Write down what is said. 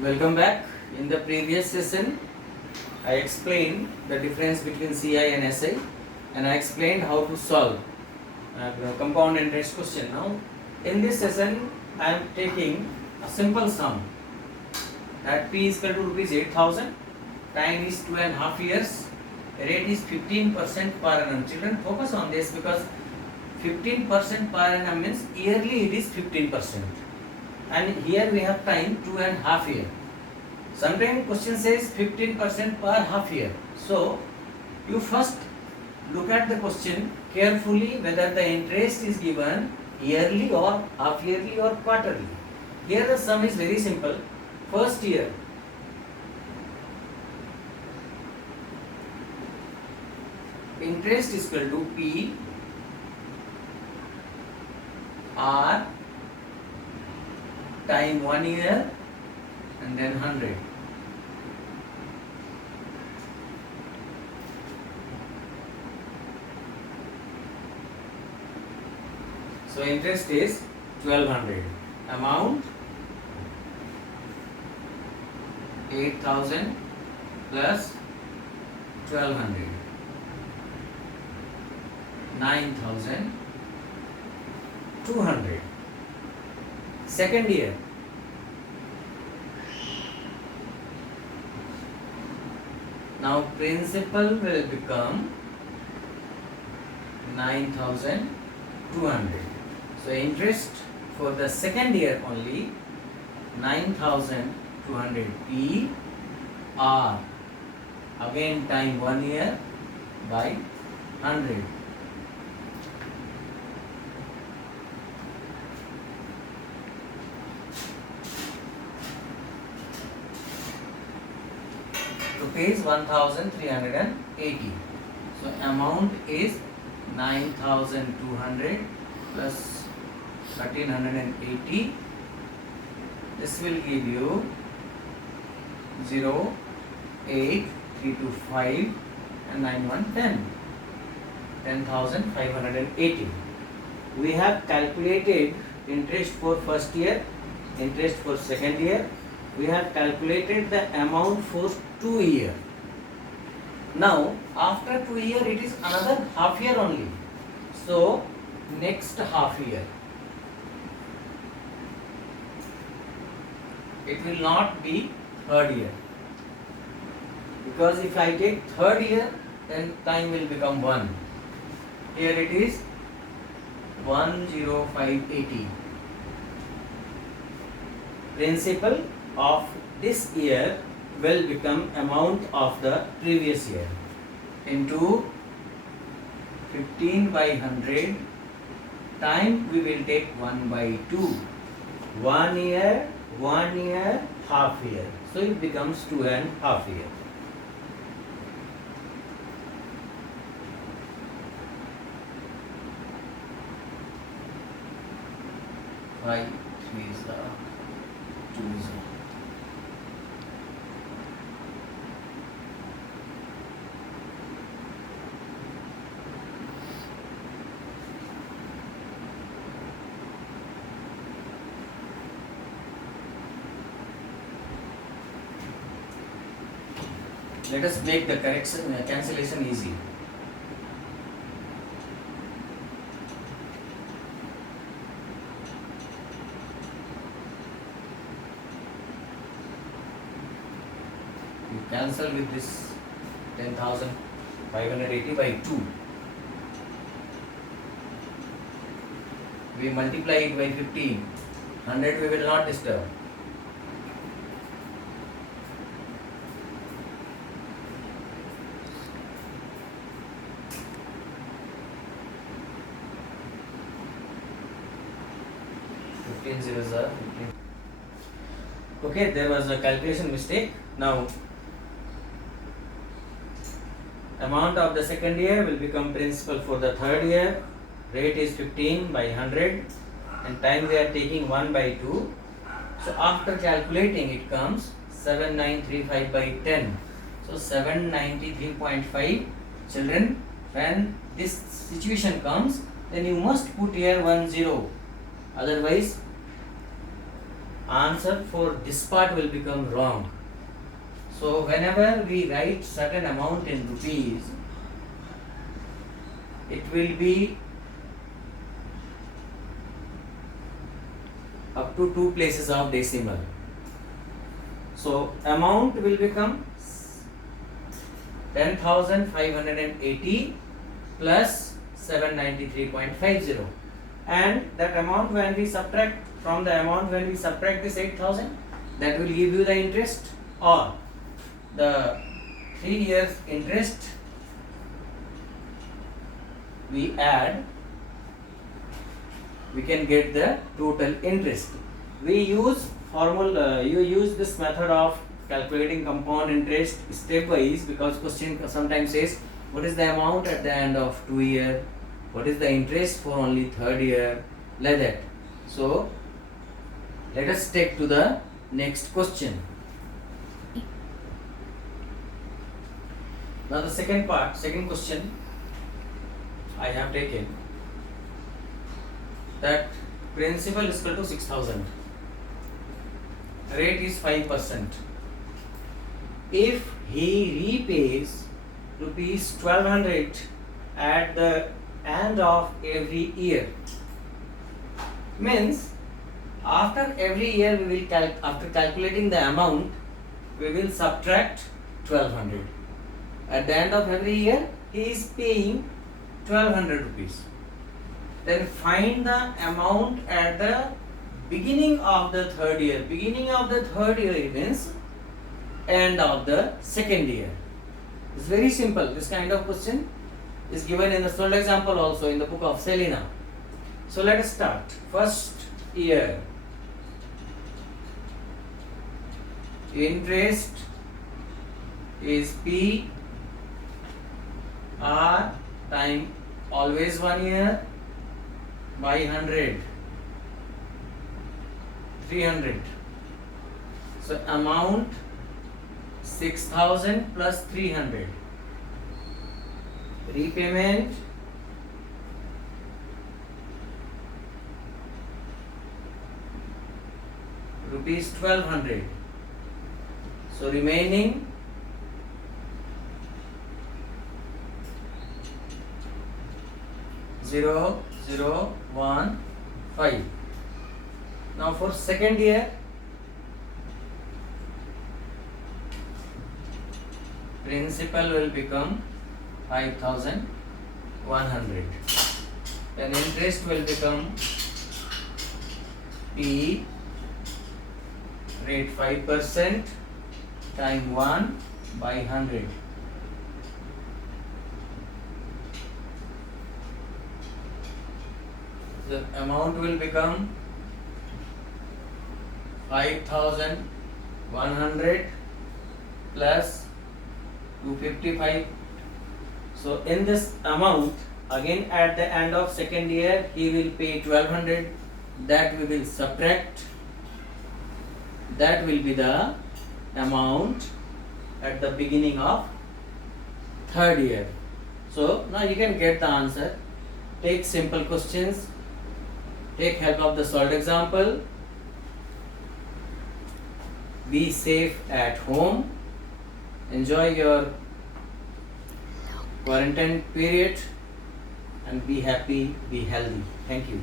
Welcome back. In the previous session, I explained the difference between CI and SI, and I explained how to solve compound interest question. Now, in this session, I am taking a simple sum that P is equal to rupees 8,000, time is 2.5 years, rate is 15% per annum. Children, focus on this because 15% per annum means yearly it is 15%. And here we have time 2.5 years. Sometimes question says 15% per half year. So you first look at the question carefully whether the interest is given yearly or half yearly or quarterly. Here the sum is very simple. First year, interest is equal to P R time 1 year and then 100. So interest is 1200. Amount 8,000 plus 1200. 9,200. Second year, now principal will become 9,200. So interest for the second year only 9,200 P R, again time 1 year by 100. Rupees 1,380. So amount is 9,200 plus 1,380. This will give you 0, 8, 325 and 9, 1, 10. 10,580. We have calculated interest for first year, interest for second year. We have calculated the amount for 2 years. Now after 2 years it is another half year only. So next half year it will not be third year, because if I take third year then time will become 1. Here it is 10580. Principal of this year will become amount of the previous year into 15 by 100. Time we will take 1 by 2. 1 year, half year. So it becomes 2.5 years. Five, 3 is the 2 is the. Let us make the cancellation easy. You cancel with this 10,580 by 2. We multiply it by 15. 100 we will not disturb. Okay, there was a calculation mistake. Now amount of the second year will become principal for the third year. Rate is 15 by 100 and time we are taking 1 by 2. So after calculating it comes 7935 by 10. So 793.5. Children, when this situation comes then you must put here 10. Otherwise answer for this part will become wrong. So whenever we write certain amount in rupees, it will be up to 2 places of decimal. So amount will become 10,580 plus 793.50, and that amount when we subtract from the amount when we subtract this 8,000, that will give you the interest, or the 3 years interest we add, we can get the total interest. We use you use this method of calculating compound interest stepwise, because question sometimes says what is the amount at the end of 2 year, what is the interest for only 3rd year, like that. So let us take to the next question. Now the second question I have taken, that principal is equal to 6,000, rate is 5%. If he repays rupees 1,200 at the end of every year, means after every year we will after calculating the amount, we will subtract 1,200. At the end of every year he is paying 1,200 rupees. Then find the amount at the beginning of the 3rd year. Beginning of the 3rd year means end of the 2nd year. It's very simple. This kind of question is given in the solved example also in the book of Selena. So let us start. First year, interest is P R time always 1 year by 100, 300. So amount 6,000 plus 300. Repayment rupees 1,200. So remaining 0,015. Now for 2nd year, principal will become 5,100. Then interest will become P rate 5% time 1 by 100. The amount will become 5,100 plus 255. So in this amount, again at the end of 2nd year he will pay 1,200. That we will subtract. That will be the amount at the beginning of 3rd year. So now you can get the answer. Take simple questions. Take help of the solved example. Be safe at home. Enjoy your quarantine period and be happy, be healthy. Thank you.